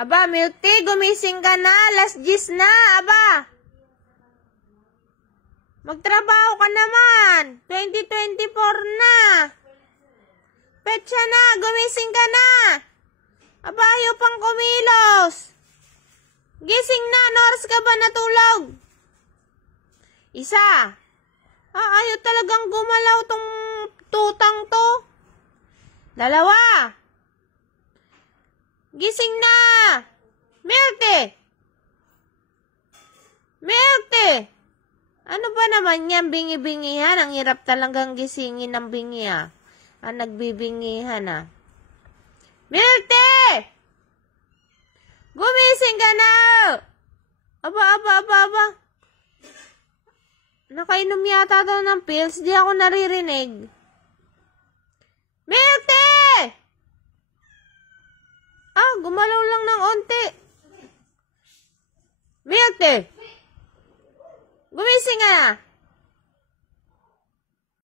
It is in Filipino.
Aba, Milk Tea, gumising ka na. Last 10 na, aba. Magtrabaho ka naman. 2024 na. Petsa na, gumising ka na. Aba, ayaw pang kumilos. Gising na, oras ka ba natulog? Isa. Ayaw talagang gumalaw tong tutang to. 2. Gising na. Milk Tea. Milk Tea. Ano ba naman yan, bingi-bingihan? Ang hirap talagang gisingin ng bingi, nagbibingihan, Milk Tea! Gumising ka na! Aba. Nakainom yata daw ng pills, di ako naririnig. Milk Tea! Gumalaw lang ng onti. Milk Tea! Gumising ka na!